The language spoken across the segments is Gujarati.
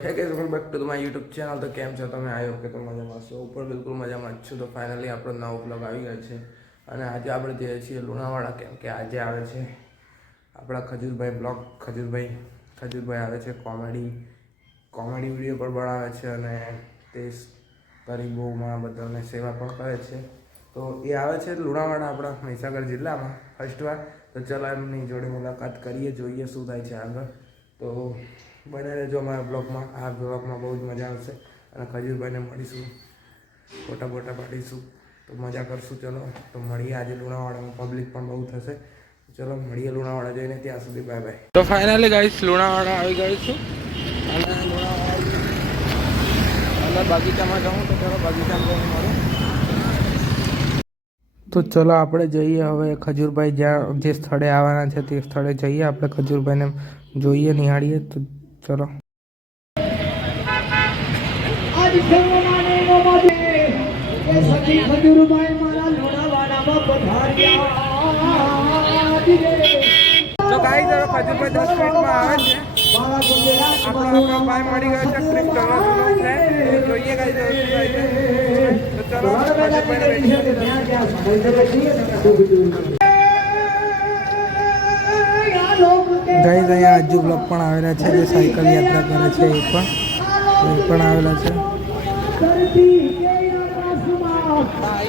હે કે welcome back to my YouTube channel તો કેમ છો તમે? આવ્યો કે તો મજામાં છો. ઉપર બિલકુલ મજામાં જ છું. તો ફાઇનલી આપણો નવો બ્લોગ આવી ગયો છે. અને આજે આપણે જઈએ છીએ લુણાવાડા, કેમ કે આજે આવે છે આપણા ખજૂરભાઈ બ્લોગ ખજૂરભાઈ ખજૂરભાઈ આવે છે કોમેડી કોમેડી વીડિયો પણ બનાવે છે અને તે ગરીબોમાં બધાને સેવા પણ કરે છે. તો એ આવે છે લુણાવાડા આપણા મહીસાગર જિલ્લામાં ફર્સ્ટ વાર. તો ચલો એમની જોડે મુલાકાત કરીએ, જોઈએ શું થાય છે આગળ. તો બને રહેજો અમારા બ્લોગમાં આ બ્લોગમાં બહુ જ મજા આવશે. અને ખજૂરભાઈને મળીશું ફોટા ફોટા પાડીશું. તો મજા કરશું ચલો. તો મળીએ આજે લુણાવાડામાં. પબ્લિક પણ બહુ થશે. ચલો મળીએ લુણાવાડા જઈને. ત્યાં સુધી બાય બાય તો ફાઇનલી ગાઈસ લુણાવાડા આવી ગયું છું. અને લુણાવાડા અને બગીચામાં જાઉં તો ચલો બગીચામાં જઈને મળું. તો ચલો આપણે જઈએ હવે ખજૂરભાઈ જ્યાં જે સ્થળે આવવાના છે તે સ્થળે જઈએ. આપણે ખજૂરભાઈને જોઈએ નિહાળીએ. તો ચલો આજ સૌમાને નોમાજે એ સખી ખજૂરભાઈ મારા લોણાવાડામાં પધાર્યા દિલે તો ગાઈ હવે ખજૂરભાઈ દસ મિનિટમાં આવે છે મારા ગુજરાત આપણો આપણો ભાઈ મળી ગયો છે ક્લિક કરવાનો ફ્રેન્ડ જોઈએ ગાઈ તો શું થાય છે તો ચલો ખજૂરભાઈને વેચીએ ગાઈ અહીંયા આજુ બ્લોક પણ આવેલા છે જે સાયકલ યાત્રા કરે છે એ પણ તો એ પણ આવેલા છે ધરતી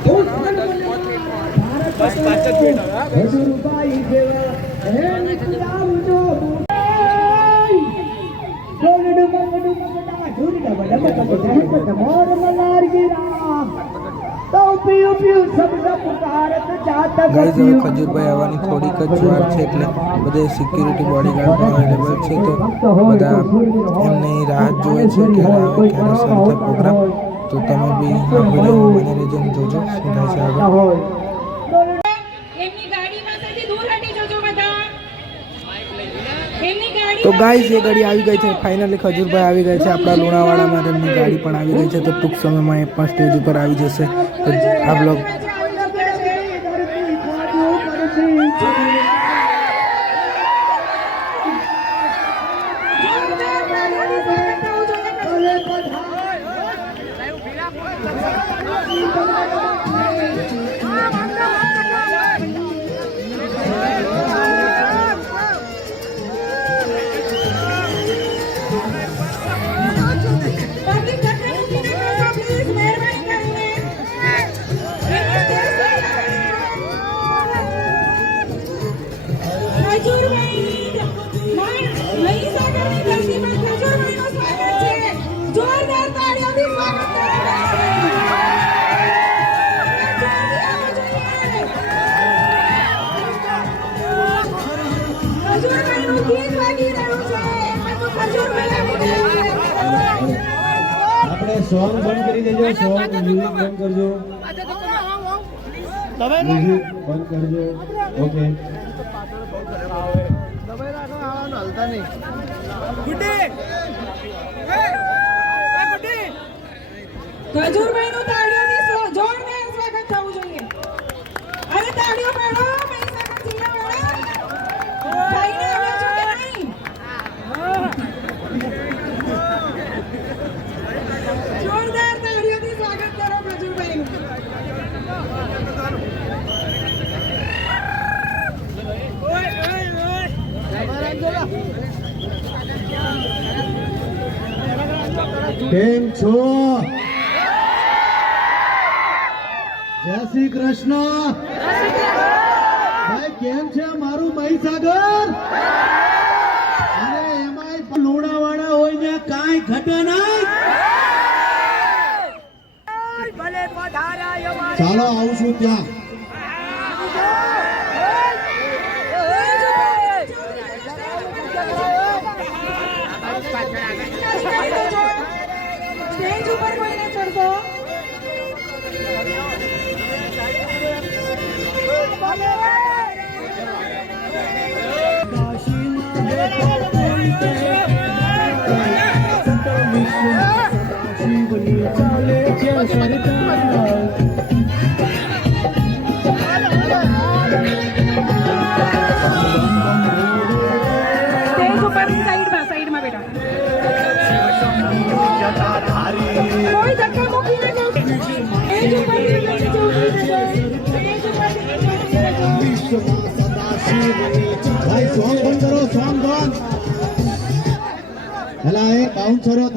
કે આકાશમાં ખજૂરભાઈ જેવા હે નીકળાવજો ડોલડુ મંગડુ મંગડા ઝુરડા બડા બડા જહેમત મોર મલાર ગિરા તો પીયુ પીયુ શબ્દ પુકારત જાત ગાઈઝ ખજૂરભાઈ આવવાની થોડીક જ વાર છે એટલે બધે સિક્યુરિટી બોડીગાર્ડ પણ અવેલેબલ છે તો બધા એમની રાહ જોવે છે આવે, ક્યારે શરૂ પ્રોગ્રામ તો તમે બી આ વિડીયોમાં બને રહેજો જોજો. શું થાય આગળ. તો ગાઈઝ, એ ગાડી આવી ગઈ છે. ફાઇનલી ખજૂરભાઈ આવી ગઈ છે. આપણા લુણાવાડામાં તેમની ગાડી પણ આવી ગઈ છે. તો ટૂંક સમયમાં એ પણ સ્ટેજ ઉપર આવી જશે. તો આ બ્લોગ મ્યુઝિક બંધ કરજો. ઓકે ખજૂરભાઈનું તાળીઓથી સ્વ- જોરદાર સ્વાગત થવું જોઈએ અરે તાળીઓ પાડો મહીસાગર જિલ્લાવાળા ભાઈને આવ્યા છો કે નહીં જોરદાર તાળીઓથી સ્વાગત કરો ખજૂરભાઈનું કેમ છો? જય શ્રી કૃષ્ણ. ભાઈ, કેમ છે મારું મહીસાગર? અરે, એમાંય લુણાવાડા હોય ને કાંઈ ઘટે નહીં. ચાલો, આવું છું ત્યાં. સ્ટેજ ઉપર કોઈને ચડતો સ્ટેજ ભાઈ સોંગ બંધ કરો સોંગ બાઉન્સરો બાઉન્સરો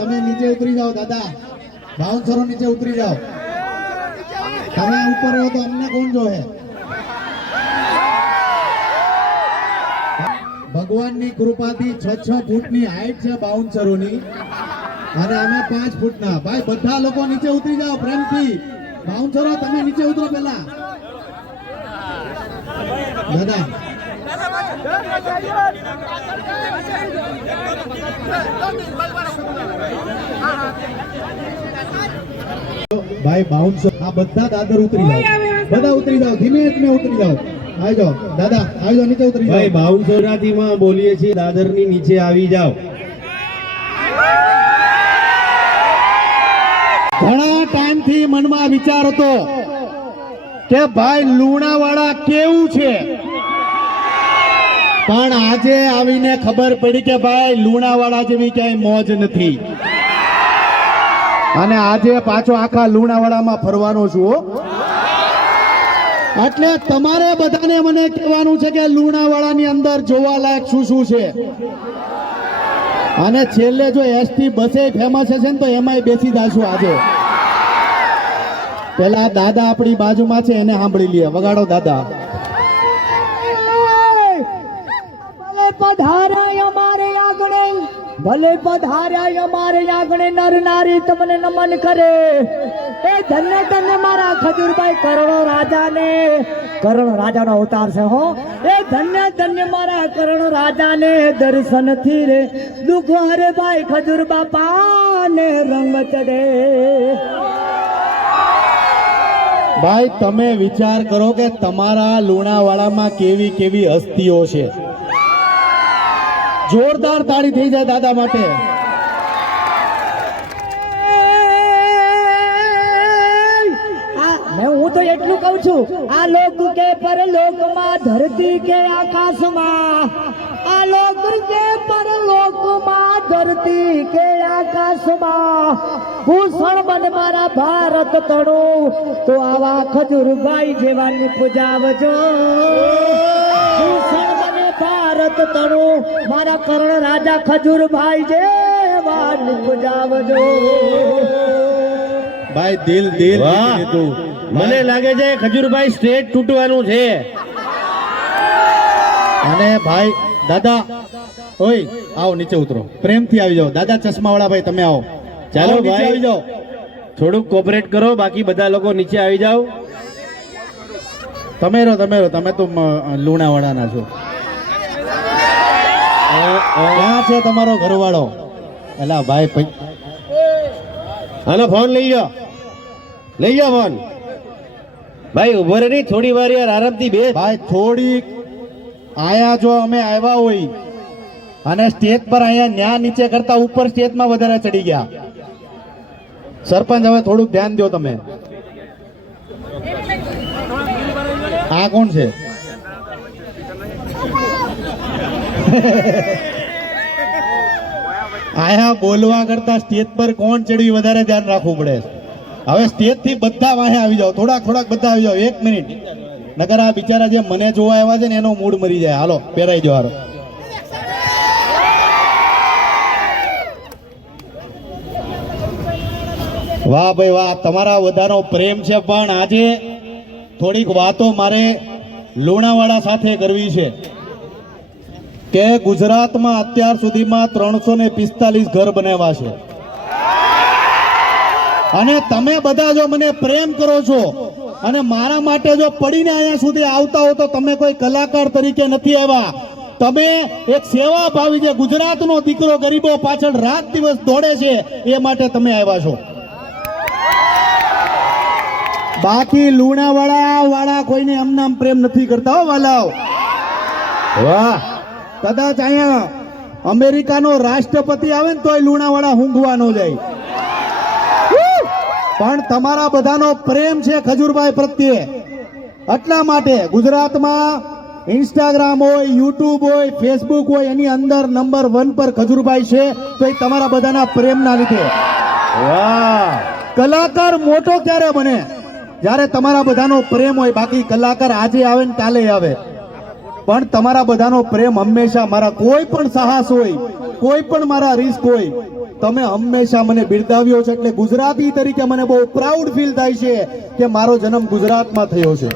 ભગવાનની કૃપાથી છ છ ફૂટની હાઈટ છે બાઉન્સરોની. અને અમે પાંચ ફૂટના. ભાઈ, બધા લોકો નીચે ઉતરી જાઓ પ્રેમથી. બાઉન્સરો, તમે નીચે ઉતરો પહેલા. દાદા ભાઈ બાઉન્સ આ બધા દાદર ઉતરી જાવ બધા ઉતરી જાવ ધીમે ધીમે ઉતરી જાવ આવી જાઓ. દાદા આવી જાઓ નીચે ઉતરી ભાઈ બાઉન્સો રાતી માં બોલીએ છીએ દાદરની નીચે આવી જાઓ. ઘણા ટાઈમથી મનમાં વિચાર હતો કે ભાઈ લુણાવાડા કેવું છે? પણ આજે આવીને ખબર પડી કે ભાઈ, લુણાવાડા જેવી ક્યાંય મોજ નથી. અને આજે પાછો આખા લુણાવાડામાં ફરવાનો છું એટલે તમારે બધાને મને કહેવાનું છે કે લુણાવાડાની અંદર જોવાલાયક શું શું છે? અને છેલ્લે જો એસટી બસે ફેમસ હશે ને તો એમાંય બેસી જાશું આજે. પેલા દાદા આપણી બાજુમાં છે, એને સાંભળી લઈએ વગાડો દાદા ભલે પધારાય અમારે આગળ ભલે પધારાય અમારે આગળ નર નારી તમને નમન કરે. એ ધન્ય ધન્ય મારા ખજૂરભાઈ કરણો રાજાને. કરણ રાજાનો અવતાર છે હો. એ ધન્ય ધન્ય મારા કરણ રાજાને દર્શનથી રે. દુઃખ હરે ભાઈ ખજૂર બાપાને રંગ ચડે. ભાઈ, તમે વિચાર કરો કે તમારા લુણાવાડામાં કેવી કેવી હસ્તીઓ છે. જોરદાર તાળી થઈ જાય દાદા માટે. હું તો એટલું કહું છું, આ લોક કે પરલોકમાં ધરતી કે આકાશમાં. આ લોક કે પરલોકમાં ધરતી કે આકાશમાં. ભૂષણ બન મારા ભારત તણું તો આવા ખજૂરભાઈ જેવાની પૂજાવજો ભારત તણું મારા કરણ રાજા ખજૂરભાઈ વાત પૂજાવજો ભાઈ દિલ દિલ. મને લાગે છે ખજૂરભાઈ સ્ટેજ તૂટવાનું છે. અને ભાઈ દાદા ઓય આવો નીચે ઉતરો. પ્રેમથી આવી જાઓ. દાદા ચશ્મા વાળા ભાઈ તમે આવો. ચાલો ભાઈ. આવી જાઓ. થોડુંક કોપરેટ કરો બાકી બધા લોકો નીચે આવી જાઓ. તમે રહો તમે રહો. તમે તો લુણાવાડાના છો. ક્યાં છે તમારો ઘરવાળો? એલા ભાઈ હાલો ફોન લઈ જાઓ લઈ જાઓ ફોન. ભાઈ, ઊભો રે નહીં થોડી વાર યાર, આરામથી બે ભાઈ થોડીક આયા જો અમે આવ્યા હોય. અને સ્ટેજ પર અહીંયા ન્યા નીચે કરતા ઉપર સ્ટેજમાં વધારે ચડી ગયા. સરપંચ, હવે થોડુંક ધ્યાન દો તમે. આ કોણ છે? આયા બોલવા કરતા સ્ટેજ પર કોણ ચડવી વધારે ધ્યાન રાખવું પડે હવે સ્ટેજથી બધા વાહે આવી જાઓ. થોડાક થોડાક બધા આવી જાઓ. એક મિનિટ. નકર આ બિચારા જે મને જોવા આવ્યા છે ને, એનો મૂડ મરી જાય. હાલો, પહેરાઈ જવાનો વાહ ભાઈ વાહ, તમારા બધાનો પ્રેમ છે, પણ આજે થોડીક વાતો મારે લુણાવાડા સાથે કરવી છે. કે ગુજરાતમાં અત્યાર સુધીમાં ત્રણસો ને પિસ્તાલીસ ઘર બનાવ્યા છે. અને તમે બધા જો મને પ્રેમ કરો છો અને મારા માટે જો પડીને અહીંયા સુધી આવતા હો તો તમે કોઈ કલાકાર તરીકે નથી આવ્યા. તમે એક સેવા ભાવી છે. ગુજરાતનો દીકરો ગરીબો પાછળ રાત દિવસ દોડે છે એ માટે તમે આવ્યા છો. બાકી લુણાવાળા વાળા કોઈને એમનામ પ્રેમ નથી કરતા હો, વાલાઓ. વાહ. કદાચ અહીંયા અમેરિકાનો રાષ્ટ્રપતિ આવે ને તોય લુણાવાડા હુંઘવાનો જાય. પણ તમારા બધાનો પ્રેમ છે ખજૂરભાઈ પ્રત્યે. એટલા માટે ગુજરાતમાં ઇન્સ્ટાગ્રામ હોય યુટ્યુબ હોય ફેસબુક હોય એની અંદર નંબર વન પર ખજુરભાઈ છે તો એ તમારા બધાના પ્રેમના લીધે. વાહ. કલાકાર મોટો ક્યારે બને? જ્યારે તમારા બધાનો પ્રેમ હોય બાકી કલાકાર આજે આવે ને કાલે આવે. પણ તમારા બધાનો પ્રેમ હંમેશા મારા કોઈ પણ સાહસ હોય, કોઈ પણ મારા રિસ્ક હોય, તમે હંમેશા મને બિરદાવ્યો છે એટલે ગુજરાતી તરીકે મને બહુ પ્રાઉડ ફીલ થાય છે કે મારો જન્મ ગુજરાતમાં થયો છે.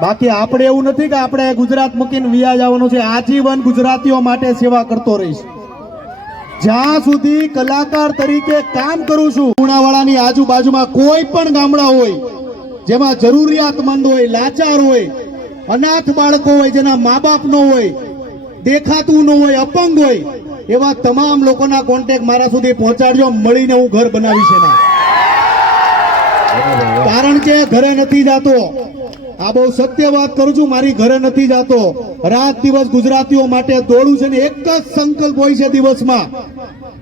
બાકી આપણે એવું નથી કે આપણે ગુજરાત મૂકીને વિયા જવાનું છે. આજીવન ગુજરાતીઓ માટે સેવા કરતો રહીશ. જ્યાં સુધી કલાકાર તરીકે કામ કરું છું લુણાવાડાની આજુબાજુમાં કોઈ પણ ગામડા હોય, જેમાં જરૂરિયાતમંદ હોય, લાચાર હોય અનાથ બાળકો હોય, જેના મા બાપ ન હોય, દેખાતું ન હોય, અપંગ હોય, એવા તમામ લોકોના કોન્ટેક મારા સુધી પહોંચાડજો, મળીને હું ઘર બનાવીશ એના. કારણ કે ઘરે નથી જાતો. આ બહુ સત્ય વાત કરું છું, મારી ઘરે નથી જાતો. રાત દિવસ ગુજરાતીઓ માટે દોડું છે ને એક જ સંકલ્પ હોય છે દિવસમાં,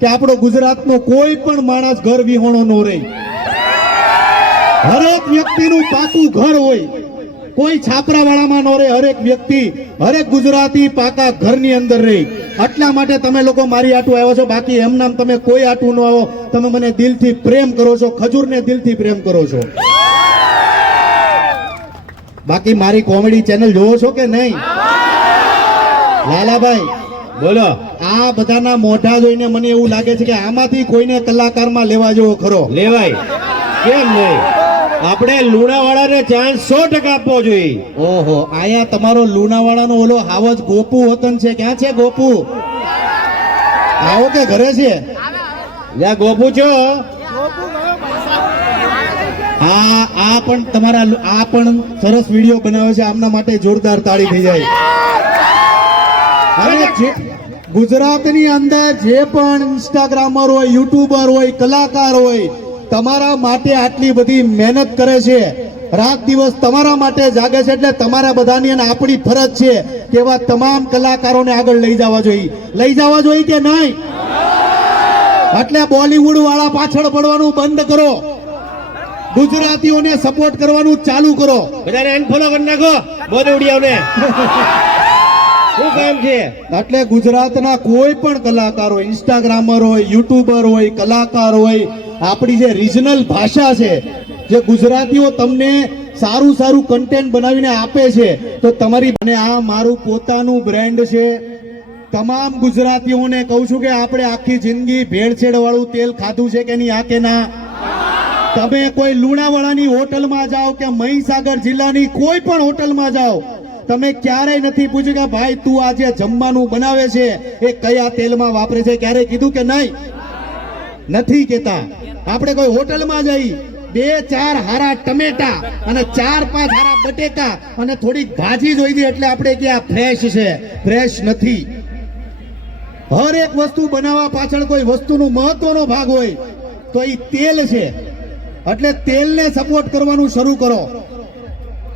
કે આપણો ગુજરાતનો કોઈ પણ માણસ ઘર વિહોણો ન રહે. હરેક વ્યક્તિનું પાકું ઘર હોય. કોઈ છાપરાવાળામાં ન રહે હરેક વ્યક્તિ હરેક ગુજરાતી પાકા ઘરની અંદર રહે. એટલા માટે તમે લોકો મારી આટું આવ્યો છો બાકી એમનામ તમે કોઈ આટું ન આવો. તમે મને દિલથી પ્રેમ કરો છો ખજૂરને દિલથી પ્રેમ કરો છો. બાકી મારી કોમેડી ચેનલ જોવો છો કે નહીં? લાલાભાઈ બોલો. આ બધાના મોઢા જોઈને મને એવું લાગે છે કે આમાંથી કોઈને કલાકારમાં લેવા જેવો ખરો. લેવાય. કેમ નહીં? આપણે લુણાવાડાને ચાન્સ સો ટકા આપવો જોઈએ. ઓહો, આયા તમારો લુણાવાડાનો ઓલો હાવજ ગોપુ વતન છે. ક્યાં છે ગોપુ? આવો કે ઘરે છે? જ્યાં ગોપુ છો? આ આ પણ તમારા આ પણ સરસ વીડિયો બનાવે છે. આમના માટે જોરદાર તાળી થઈ જાય. અરે ગુજરાતની અંદર જે પણ ઇન્સ્ટાગ્રામર હોય યુટ્યુબર હોય, કલાકાર હોય તમારા માટે આટલી બધી મહેનત કરે છે. રાત દિવસ તમારા માટે જાગે છે એટલે તમારા બધાની અને આપણી ફરજ છે કે એવા તમામ કલાકારોને આગળ લઈ જવા જોઈએ. લઈ જવા જોઈએ કે નહીં? એટલે બોલીવુડ વાળા પાછળ પડવાનું બંધ કરો. ગુજરાતીઓને સપોર્ટ કરવાનું ચાલુ કરો. બધાને અનફોલો કરી નાખો. બોદેવડિયાઓને શું કામ છે? એટલે ગુજરાતના કોઈ પણ કલાકાર હોય, ઇન્સ્ટાગ્રામર હોય, યુટ્યુબર હોય, કલાકાર હોય, આપણી જે રિજનલ ભાષા છે, જે ગુજરાતીઓ તમને સારું સારું કન્ટેન્ટ બનાવીને આપે છે, તો તમારી અને આ મારું પોતાનું બ્રેન્ડ છે. તમામ ગુજરાતીઓને કહું છું કે આપણે આખી જિંદગી ભેળસેળ વાળું તેલ ખાધું છે કે નહીં, આ કે ના? તમે કોઈ લુણાવાડાની હોટલમાં જાઓ કે મહીસાગર જિલ્લાની કોઈ પણ હોટલમાં જાઓ તમે ક્યારેય નથી પૂછ્યું કે ભાઈ તું આજે જમવાનું બનાવે છે? એ કયા તેલમાં વાપરે છે? ક્યારેય કીધું કે નહીં? નથી કેતા આપણે કોઈ હોટલમાં જઈ બે ચાર હારા ટમેટા અને ચાર પાંચ હારા બટેકા અને થોડીક ભાજી જોઈ દઈએ એટલે આપણે કે આ ફ્રેશ છે? ફ્રેશ નથી. હર એક વસ્તુ બનાવવા પાછળ કોઈ વસ્તુનો મહત્વનો ભાગ હોય તો એ તેલ છે. એટલે તેલને સપોર્ટ કરવાનું શરૂ કરો.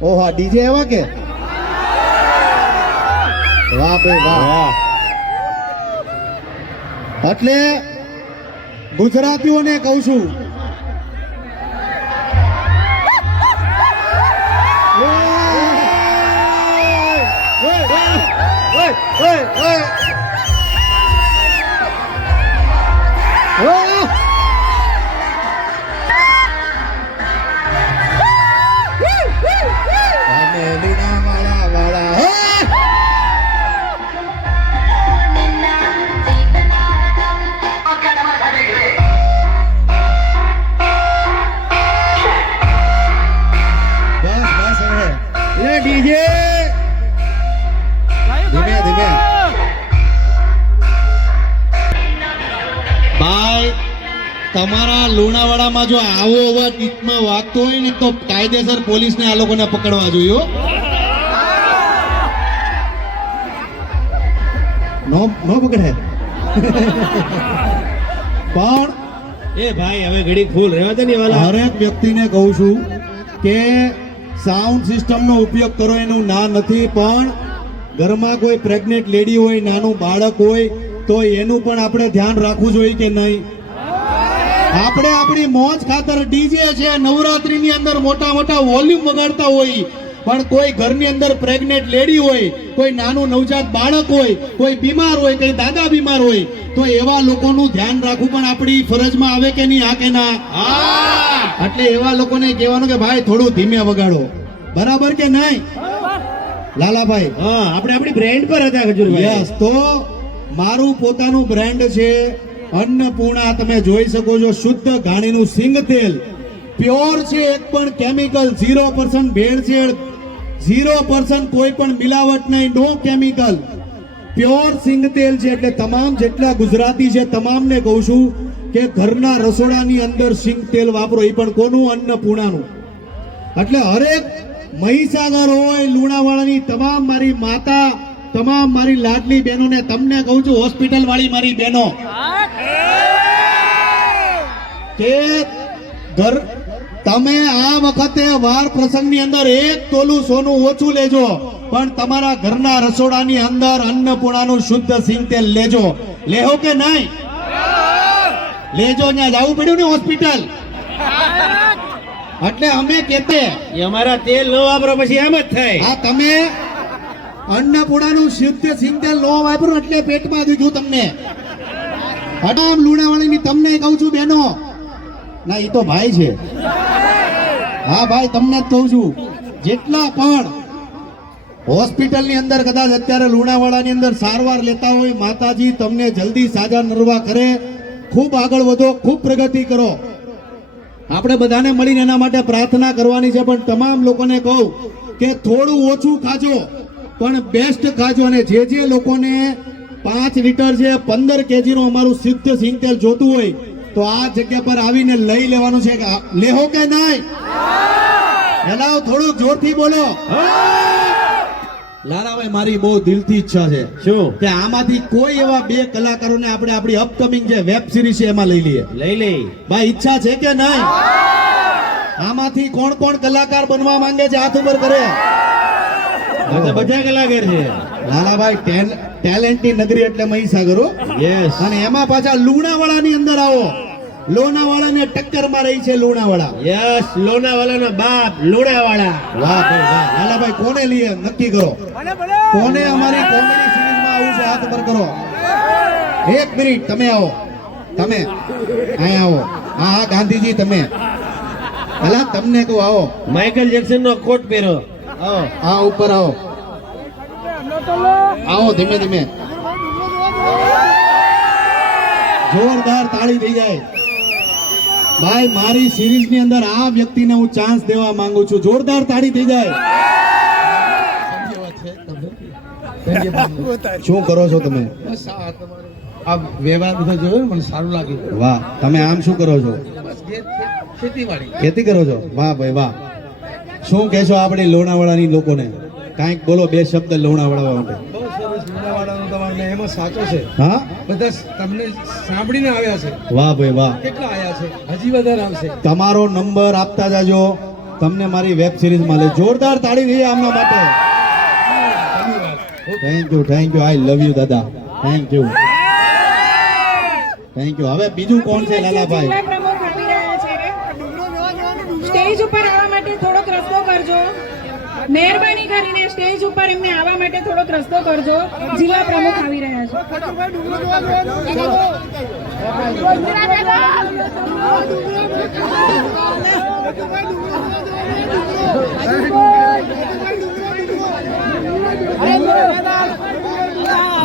ઓહા ડીજે એવા કે? વાહ ભાઈ વાહ. એટલે ગુજરાતીઓને કહું છું. અને આવો અવાજ ગીતમાં વાગતો હોય ને તો કાયદેસર પોલીસને આ લોકોને પકડવા જોઈએ નો પકડે. પણ એ ભાઈ હવે ઘડી ફૂલ રહેવા દે ને વાલા. હરેક વ્યક્તિને કહું છું કે સાઉન્ડ સિસ્ટમનો ઉપયોગ કરો એનું ના નથી પણ ઘરમાં કોઈ પ્રેગ્નેન્ટ લેડી હોય નાનું બાળક હોય તો એનું પણ આપણે ધ્યાન રાખવું જોઈએ કે નહીં? આપણે આપણી મોજ ખાતર ડીજે છે નવરાત્રીની અંદર મોટા મોટા વોલ્યુમ વગાડતા હોય પણ કોઈ ઘરની અંદર પ્રેગ્નેન્ટ લેડી હોય કોઈ નાનું નવજાત બાળક હોય કોઈ બીમાર હોય કોઈ દાદા બીમાર હોય તો એવા લોકોનું ધ્યાન રાખવું પણ આપણી ફરજમાં આવે કે નહીં આ કે ના? એટલે એવા લોકોને કહેવાનું કે ભાઈ થોડું ધીમે વગાડો. બરાબર કે નહીં? લાલાભાઈ. હા આપણે આપણી બ્રેન્ડ પર હતા ખજૂરભાઈ. યસ તો મારું પોતાનું બ્રેન્ડ છે અન્નપૂર્ણા તમે જોઈ શકો છો શુદ્ધ ઘાણીનું સિંગ તેલ પ્યોર છે એક પણ કેમિકલ, ઝીરો પર્સન્ટ ભેળસેળ, ઝીરો પર્સન્ટ કોઈ પણ મિલાવટ નહીં, નો કેમિકલ. પ્યોર સિંગ તેલ છે એટલે તમામ જેટલા ગુજરાતી છે તમામને કહું છું કે ઘરના રસોડાની અંદર સિંગ તેલ વાપરો, એ પણ કોનું? અન્નપૂર્ણાનું. એટલે હરેક મહીસાગર હોય, લુણાવાડાની તમામ મારી માતા, તમામ મારી લાડલી બહેનોને તમને કહું છું હોસ્પિટલ વાળી મારી બહેનો. કે ઘર તમે આ વખતે વાર પ્રસંગની અંદર એક તોલું સોનું ઓછું લેજો પણ તમારા ઘરના રસોડાની અંદર અન્નપૂર્ણાનું શુદ્ધ સિંગ તેલ લેજો. લેહો કે નહીં? લેજો ત્યાં જવું પડ્યું ને હોસ્પિટલ? એટલે અમે કેતે અમારા તેલ ન વાપરો પછી એમ જ થાય. હા તમે અન્નપૂર્ણાનું શુદ્ધ સિંગતેલ નો વાપરો એટલે પેટમાં દુખ્યું તમને. હટામ લુણાવાળીની તમને કહું છું બેનો. ના, એ તો ભાઈ છે. હા, ભાઈ, તમને જ કહું છું. જેટલા પણ હોસ્પિટલની અંદર કદાચ અત્યારે લુણાવાડાની અંદર સારવાર લેતા હોય, માતાજી તમને જલ્દી સાજા નરવા કરે. ખૂબ આગળ વધો, ખૂબ પ્રગતિ કરો. આપણે બધાને મળીને એના માટે પ્રાર્થના કરવાની છે, પણ તમામ લોકોને કહું કે થોડું ઓછું ખાજો, પણ બેસ્ટ ખાજો. અને જે જે લોકોને પાંચ લીટર છે, પંદર કેજીનું અમારું સિદ્ધ સિંગતેલ જોતું હોય તો આ જગ્યા પર આવીને લઈ લેવાનું છે કે લેહો કે નહીં? હેલાવ થોડુંક જોરથી બોલો. લાલાભાઈ મારી બહુ દિલથી ઈચ્છા છે શું? કે આમાંથી કોઈ એવા બે કલાકારોને આપણે આપણી અપકમિંગ જે વેબ સિરીઝ છે એમાં લઈ લઈએ. લઈ લઈ. ભાઈ ઈચ્છા છે કે નહીં? આમાંથી કોણ કોણ કલાકાર બનવા માંગે છે હાથ ઉપર કરે. બધા કલાકાર છે. લાલાભાઈ ટેલ- ટેલેન્ટની નગરી એટલે મહીસાગર હો. યસ અને એમાં પાછા લુણાવાડાની અંદર આવો. લોનાવાડાને ટક્કરમાં રહી છે લુણાવાડા. યસ લોનાવાલાનો બાપ લુણાવાળા વાહ ભાઈ વાહ. લાલાભાઈ કોને લઈએ નક્કી કરો. કોને અમારી કોમેડી સિરીઝમાં આવું છે? હાથ ઉપર કરો. એક મિનિટ તમે આવો. તમે અહીંયા આવો. હા હા ગાંધીજી તમે. હલા તમને કહું આવો. માઇકલ જેક્સન નો કોટ પહેરો. આવો આ ઉપર આવો. આવો ધીમે ધીમે. જોરદાર તાળી થઈ જાય. ભાઈ મારી સિરીઝની અંદર આ વ્યક્તિને હું ચાન્સ દેવા માંગુ છું. જોરદાર તાળી થઈ જાય. શું કરો છો તમે? આ વ્યવહાર બધો જોયો મને સારું લાગ્યું. વાહ તમે આમ શું કરો છો? ખેતીવાડી. ખેતી કરો છો? વાહ ભાઈ વાહ. શું કહેશો આપણે લોણાવાડાની લોકોને? કાંઈક બોલો બે શબ્દ લોણાવાડા માટે. બહુ સરસ લુણાવાડાનો તમારે એમાં સાચો છે. હા? બધા તમને સાંભળીને આવ્યા છે. વાહ ભાઈ વાહ. કેટલા આવ્યા છે? હજી વધારે આવશે. તમારો નંબર આપતા જાજો. તમને મારી વેબ સિરીઝ મળે જોરદાર તાળી દઈએ આમના માટે. Thank you thank you I love you દાદા. થેન્ક યુ થેન્ક યુ હવે બીજું કોણ છે લાલાભાઈ? જિલ્લા પ્રમુખ આવી રહ્યા છે સ્ટેજ ઉપર આવવા માટે થોડોક રસ્તો કરજો. મહેરબાની કરીને સ્ટેજ ઉપર એમને આવવા માટે થોડોક રસ્તો કરજો. જિલ્લા પ્રમુખ આવી રહ્યા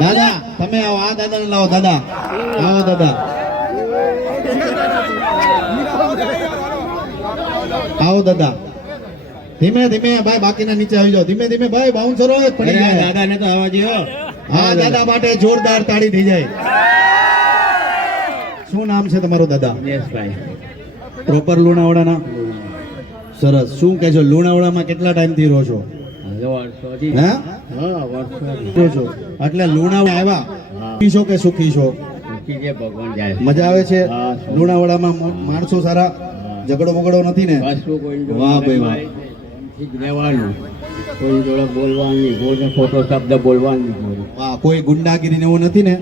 દાદા, તમે આવો. આ દાદાને લાવો. દાદા, આવો દાદા. આવો દાદા. ધીમે ધીમે ભાઈ બાકીના નીચે આવી જાઓ. ધીમે ધીમે ભાઈ બાઉન્સરો પડી જાય. દાદા ને તો આવા જેવો હા દાદા માટે જોરદાર તાળી થઈ જાય. શું નામ છે તમારું દાદા? યસ ભાઈ. પ્રોપર લુણાવાડાના? સરસ. શું કહે છો? લુણાવાડામાં કેટલા ટાઈમથી રહો છો? એટલે લુણાવાડા આવ્યા. સુખી છો કે સુખી છો? મજા આવે છે. લુણાવાડામાં માણસો સારા ઝઘડો બગડો નથી ને? વાહ ભાઈ વાહ. પ્રેમથી જ કોઈ જોડે બોલવાનું નહીં કોઈ ખોટો શબ્દ બોલવાનું વાહ, કોઈ ગુંડાગીરી ને એવું નથી ને?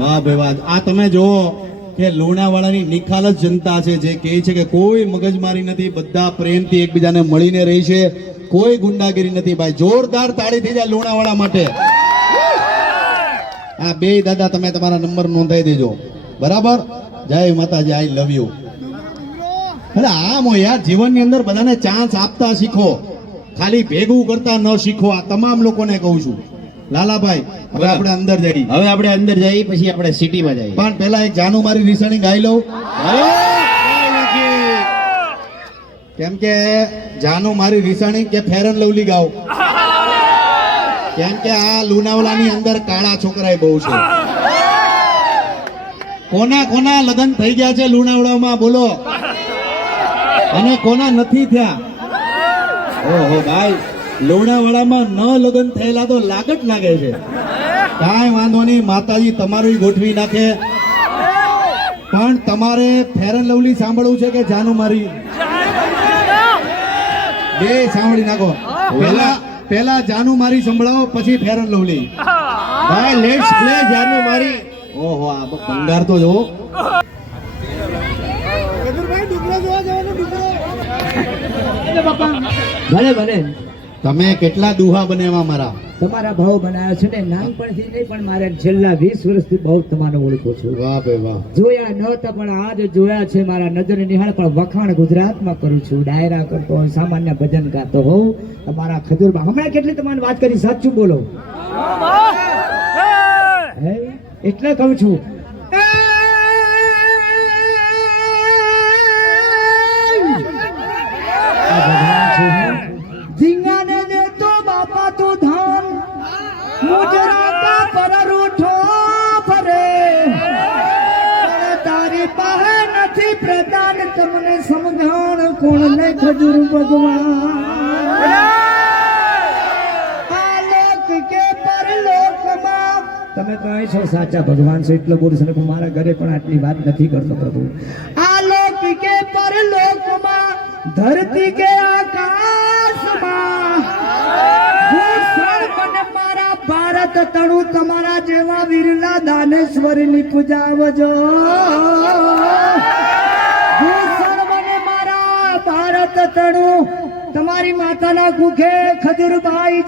હા ભાઈ વાત આ તમે જુઓ કે લુણાવાડાની નિખાલ જ જનતા છે, જે કહે છે કે કોઈ મગજમારી નથી, બધા પ્રેમથી એકબીજાને મળીને રહી છે. કોઈ ગુંડાગીરી નથી ભાઈ. જોરદાર તાળી થઈ જાય લુણાવાડા માટે. આ બે દાદા તમે તમારા નંબર નોંધાઈ દેજો. બરાબર? જય માતાજી આઈ લવ યુ અરે આમ યાર જીવનની અંદર બધાને ચાન્સ આપતા શીખો. ખાલી ભેગું કરતા ન શીખો આ તમામ લોકોને કહું છું. લાલાભાઈ હવે આપણે અંદર જઈએ. હવે આપણે અંદર જઈએ પછી આપણે સિટીમાં જઈએ. પણ પહેલા એક જાનુ મારી નિશાની ગાઈ લઉં. કેમ કે જાનુ મારી રિસાણી કે ફેરન લવલી ગાવ. કેમ કે આ લુણાવાડાની અંદર કાળા છોકરાએ બહુ છે. કોના કોના લગ્ન થઈ ગયા છે લુણાવડામાં બોલો. અને કોના નથી થયા? ઓહો ભાઈ લુણાવાડામાં ન લગ્ન થયેલા તો લાગત લાગે છે. કાંઈ વાંધો નહીં માતાજી તમારું ગોઠવી નાખે. પણ તમારે ફેરન લવલી સાંભળવું છે કે જાનુ મારી? બે સાંભળી નાખો. પેલા પેલા જાનુ મારી સંભળાવો પછી ફેરન લવલી. ભાઈ લેટ્સ પ્લે જાનુ મારી. ઓહો આ બંગાર તો ભલે ભલે. તમે કેટલા દુહા બનેવા મારા? તમારા ભાવ બનાવ્યા છે ને નાનપણથી નહીં પણ મારે છેલ્લા વીસ વર્ષથી બહુ તમારો ઓળખો છું. વાહ ભાઈ વાહ. જોયા નહોતા પણ આજ જોયા છે મારા નજર નિહાળ પણ વખાણ ગુજરાતમાં કરું છું. ડાયરા કરતો હોઉં સામાન્ય ભજન ગાતો હોઉં. તમારા ખજૂરમાં હમણાં કેટલી તમારે વાત કરી સાચું બોલો. એટલે કહું છું પાસે નથી પ્રદાન તમને સમજાણ કોણ ને ખજૂર ભગવાન? આલોક કે પરલોકમાં? તમે તો અહીં છો સાચા ભગવાન છો એટલો બોલું છું મારા ઘરે પણ આટલી વાત નથી કરતો પ્રભુ. આલોક કે પરલોકમાં? ધરતી કે આકાશમાં? મને મારા ભારત તણુ જેવા વીરના દાનેશ્વરીની પૂજાવજો ભૂષણ મને મારા ભારત તણું તમારી માતાના કુખે ખજૂરભાઈ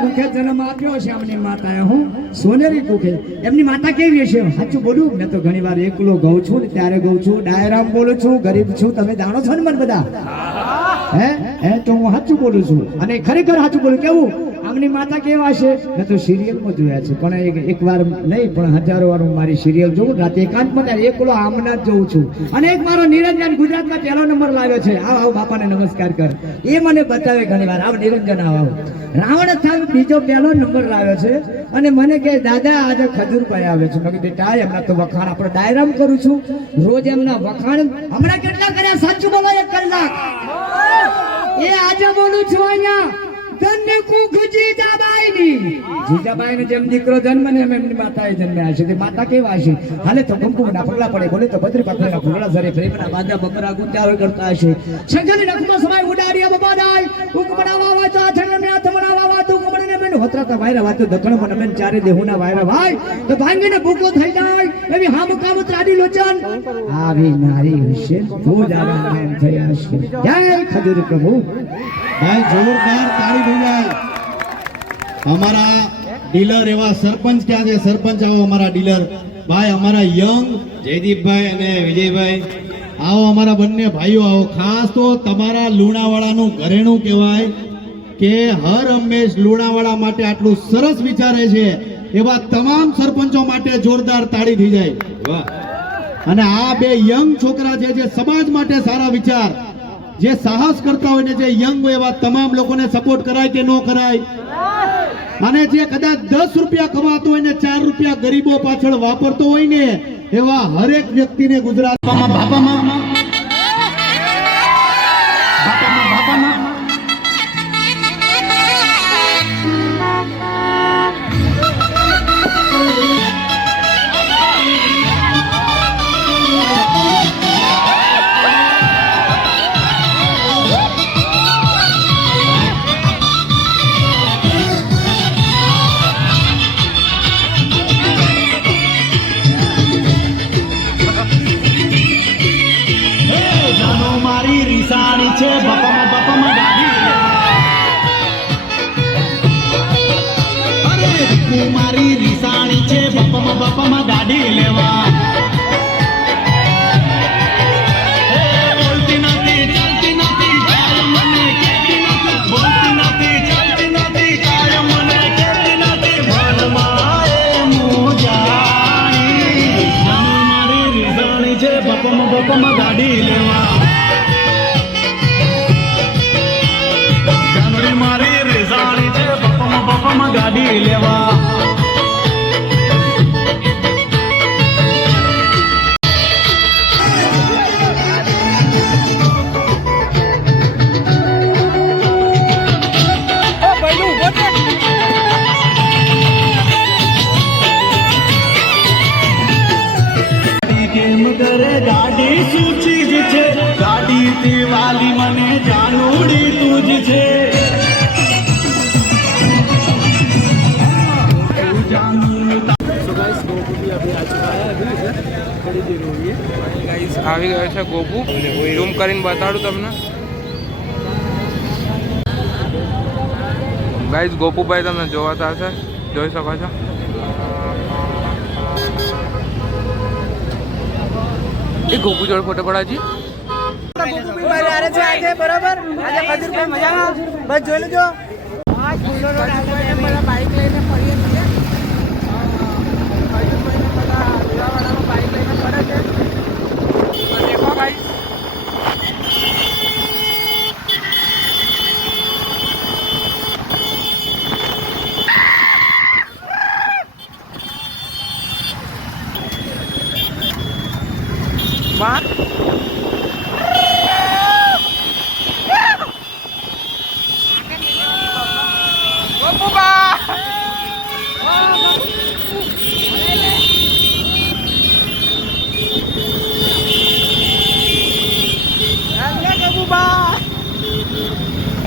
કુખે જન્મ આપ્યો છે એમની માતાએ, હું સોનેરી કુખે એમની માતા કેવી હશે? સાચું બોલું? મેં તો ઘણી વાર એકલો ગઉં છું ને ત્યારે ગઉં છું, ડાયરામ બોલું છું, ગરીબ છું. તમે જાણો છો ને મને બધા? હે? હે? તો હું સાચું બોલું છું. અને ખરેખર સાચું બોલું. કેવું? આમની માતા કેવા છે? મેં તો સિરિયલમાં જોયા છે, પણ એક વાર નહીં, પણ હજારો વાર હું મારી સિરિયલ જોઉં, રાતે એકાંતમાં ત્યારે એકલો આમના જ જોઉં છું. અને એક મારો નિરંજન ગુજરાતમાં પહેલો નંબર લાવ્યો છે. આવ આવ, બાપાને નમસ્કાર કર. એ મને બતાવે ઘણી વાર આવ, નિરંજન, આવ આવ. રાવણ થાય બીજો પહેલો નંબર લાવ્યો છે અને મને કહે, દાદા, આજે ખજૂરભાઈ આવે છે. મેં બેટા, એમના તો વખાણ આપણે ડાયરામ કરું છું. રોજ એમના વખાણ હમણાં કેટલા કર્યા? સાચું બોલો, એક કલાક. એ આજે બોલું છું અહીંયા. ધન્ય કુખ જેમ દીકરો જન્મ ને એમ એમની માતાએ જન્મ્યા છે. તે માતા કેવા છે? હાલે તો કંકુમના પગલા પડે, બોલે તો બદ્રી પાકડીના ફૂગડા ઝરે, પ્રેમના બાંધા બકરા સમાય ઉડાડિયા બબાદાય ઉકમડા વાવા તો આથણ ને તો ઉકમણે વતરાતા વાયરા વાતો દખણ મને બેન ચારે દેહુના વાયરા ભાઈ તો ભાંગીને ભૂકો થઈ જાય, એવી હામ કામ ત્રાડી લોચન. આવી નારી હશે જ આવા થયા છે જય ખજૂર પ્રભુ. ભાઈ, જોરદાર તાળી બોલાય અમારા ડીલર એવા સરપંચ ક્યાં છે? સરપંચ આવો અમારા ડીલર. ભાઈ, અમારા યંગ જયદીપભાઈ અને વિજયભાઈ. આવો અમારા બંને ભાઈઓ, આવો. ખાસ તો તમારા લુણાવાળાનું ઘરેણું કહેવાય. કે હર હંમેશ લુણાવાડા માટે આટલું સરસ વિચારે છે, એવા તમામ સરપંચો માટે જોરદાર તાળી થઈ જાય. અને આ બે યંગ છોકરા છે, જે સમાજ માટે સારા વિચાર, જે સાહસ કરતા હોય ને જે યંગ હોય એવા તમામ લોકોને સપોર્ટ કરાય કે ન કરાય? અને જે કદાચ દસ રૂપિયા કમાતો હોય ને ચાર રૂપિયા ગરીબો પાછળ વાપરતો હોય ને, એવા હરેક વ્યક્તિને ગુજરાતમાં બાપામાં ગાડી લેવા. છે ગોપુ. ઝૂમ કરીને બતાડું તમને. ગાઈઝ ગોપુભાઈ તમને જોવાતા હશે. જોઈ શકો છો. એ ગોપુ જોડે ફોટો પડાજી માં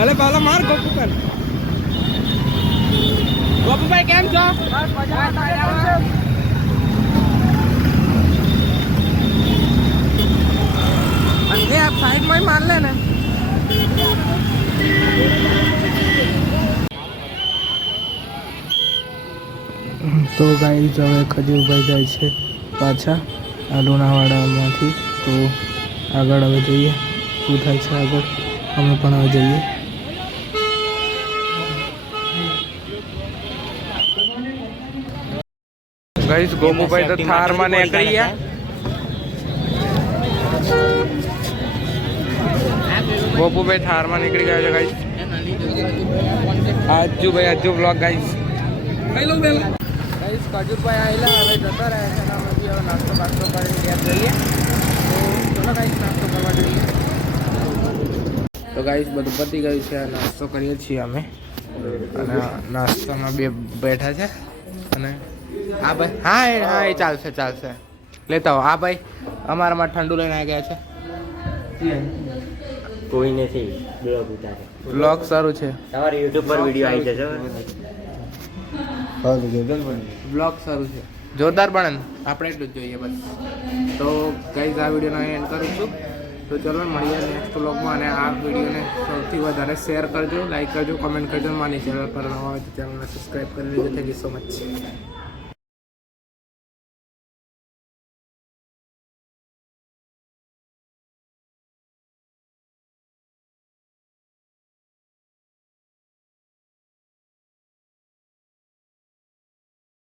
અલે પાલા માર ગોપુ કર ગોપુભાઈ આ સાઈડમાં માર લે ને. તો ગાઈસ હવે ખજૂરભાઈ જાય છે પાછા આ લુણાવાડામાંથી તો આગળ હવે જઈએ. શું થાય છે આગળ? અમે પણ હવે જઈએ. ગાઈસ ગોપુભાઈ તો થારમાં નીકળી ગયા ગોપુભાઈ થારમાં નીકળી ગયા છે ગાઈશ આજુભાઈ અજુ આજુ બ્લોગ ગાઈસ. ગાઈશ બેલા ગાઈસ આવેલા હવે જતા રહ્યા છે હવે નાસ્તો બાસ્તો કરીને ઘેર જઈએ. તો ચલો ગાઈસ નાસ્તો કરવા જઈએ. તો ગાઈશ બધું પતી ગયું છે નાસ્તો કરીએ છીએ અમે. અને નાસ્તામાં બે બેઠા છે. અને હા ભાઈ. હા એ હા એ ચાલશે ચાલશે. લેતા હો હા ભાઈ અમારામાં ઠંડુ લઈને આવી ગયા છે. કોઈ નથી. બ્લોગ ઉતારે. બ્લોગ સારું છે. તમારે યુટ્યુબ પર વીડિયો આવી જશે બ્લોગ સારું છે. જોરદાર બને આપણે એટલું જ જોઈએ બસ. તો ગાઈઝ આ વિડીયોનો એન્ડ કરું છું. તો ચલો મળીએ નેક્સ્ટ બ્લોગમાં અને આ વિડીયોને સૌથી વધારે શેર કરજો લાઈક કરજો કમેન્ટ કરજો. મારી ચેનલ પર નવા હોય તો ચેનલને સબસ્ક્રાઈબ કરી લેજો. Thank you so much